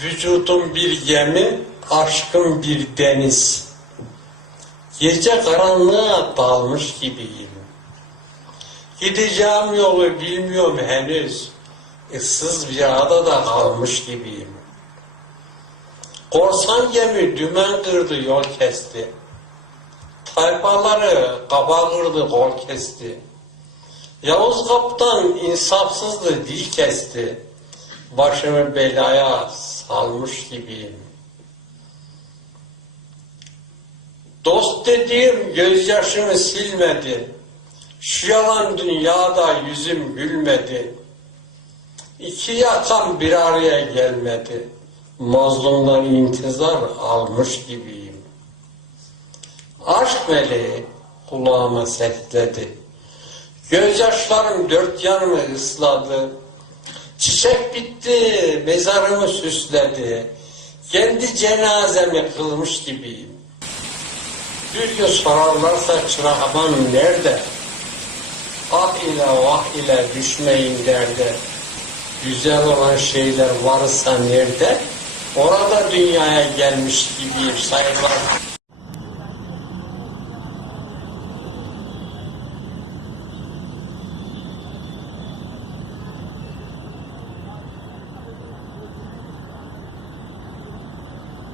Vücudum bir gemi, aşkım bir deniz. Gece karanlığa dalmış gibiyim. Gideceğim yolu bilmiyorum henüz. Issız bir adada kalmış gibiyim. Korsan gemi dümen kırdı yol kesti. Tayfaları kaba kırdı kol kesti. Yavuz kaptan insafsızdı dil kesti. Başımı belaya salmış gibiyim. Dost dediğim gözyaşımı silmedi. Şu yalan dünyada yüzüm gülmedi. İki yakan bir araya gelmedi. Mazlumdan intizar almış gibiyim. Aşk meleği kulağıma sesledi. Gözyaşlarım dört yanımı ısladı. Çiçek bitti, mezarımı süsledi. Kendi cenazemi kılmış gibiyim. Bir gün sorarlarsa çırağım nerede? Ah ile vah ile düşmeyin derde. Güzel olan şeyler varsa nerede? Orada dünyaya gelmiş gibiyim sayılar.